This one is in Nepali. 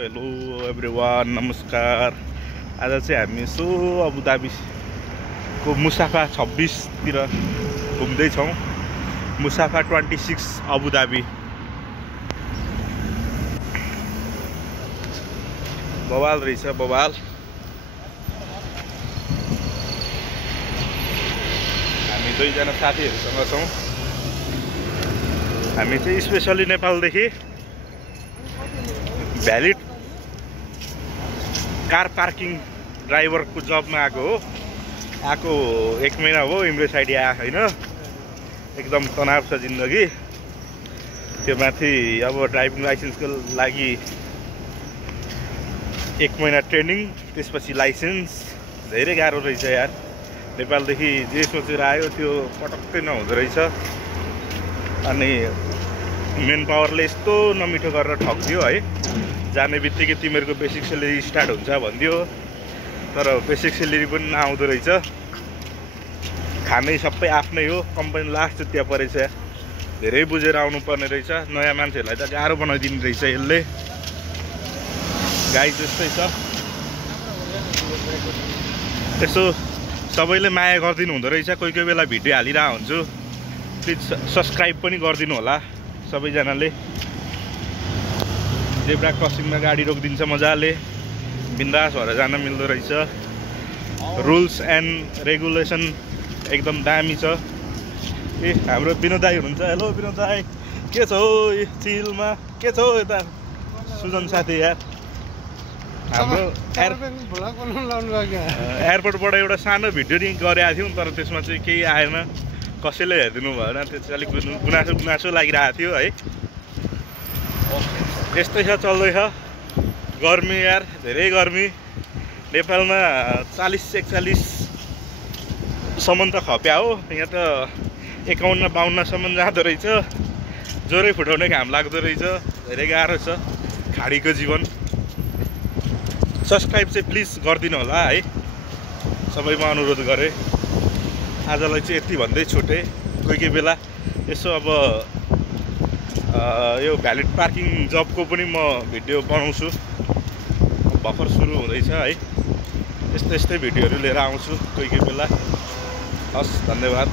हेलो एभ्रिवान, नमस्कार। आज चाहिँ हामी यसो अबुधाबीको मुसाफा 26 तिर घुम्दैछौँ। मुसाफा 26 अबुधाबी। बवाल रहेछ, बवाल। हामी दुईजना साथीहरूसँग छौँ। हामी चाहिँ स्पेसली नेपालदेखि भ्यालिड कार पार्किङ ड्राइभरको जबमा आएको 1 महिना हो। इम्प्रेस आइडी आएको छैन। एकदम तनाव छ जिन्दगी। त्यो माथि अब ड्राइभिङ लाइसेन्सको लागि 1 महिना ट्रेनिङ, त्यसपछि लाइसेन्स। धेरै गाह्रो रहेछ यार। नेपालदेखि जे सोचेर आयो त्यो पटक्कै नहुँदो रहेछ। अनि मेन पावरले यस्तो नमिठो गरेर ठग्दियो है। जाने बित्तिकै तिमीहरूको बेसिक सेलेरी स्टार्ट हुन्छ भन्दियो, तर बेसिक सेलेरी पनि नआउँदो रहेछ। खानै सबै आफ्नै हो। कम्पनी लास्ट त्यहाँ परेछ। धेरै बुझेर आउनु पर्ने रहेछ। नयाँ मान्छेहरूलाई त गाह्रो बनाइदिने रहेछ यसले। गाई जस्तै छ। यसो सबैले माया गरिदिनु हुँदो रहेछ। कोही कोही बेला भिडियो हालिरहेको हुन्छु। प्लिज सब्सक्राइब पनि गरिदिनु होला सबैजनाले। जेब्रा क्रसिङमा गाडी रोकिदिन्छ मजाले। बिन्दास भएर जान मिल्दो रहेछ। रुल्स एन्ड रेगुलेसन एकदम दामी छ। ए हाम्रो विनोद दाई हुनुहुन्छ। हेलो विनोद दाई, के छ हौ चिलमा? के छ हौ यता सुजन साथी? यार हाम्रो एयरपोर्टबाट एउटा सानो भिडियो नि गरेका थियौँ, तर त्यसमा चाहिँ केही आएन। कसैले हेरिदिनु भएन। त्यो चाहिँ अलिक गुनासो लागिरहेको थियो है। यस्तै छ, चल्दैछ। गर्मी यार, धेरै गर्मी। नेपालमा 40-41 सम्म त खप्या हो। यहाँ त 51-52 सम्म जाँदो रहेछ। जोरै फुटाउने घाम लाग्दो रहेछ। धेरै गाह्रो छ खाडीको जीवन। सब्सक्राइब चाहिँ प्लिज गरिदिनु होला है। सबैमा अनुरोध गरेँ। आजलाई चाहिँ यति भन्दै छुटेँ। कोही कोही बेला यसो अब यो भ्यालिड पार्किङ जबको पनि म भिडियो बनाउँछु। भर्खर सुरु हुँदैछ है। यस्तै भिडियोहरू लिएर आउँछु कोही कोही बेला। हस्, धन्यवाद।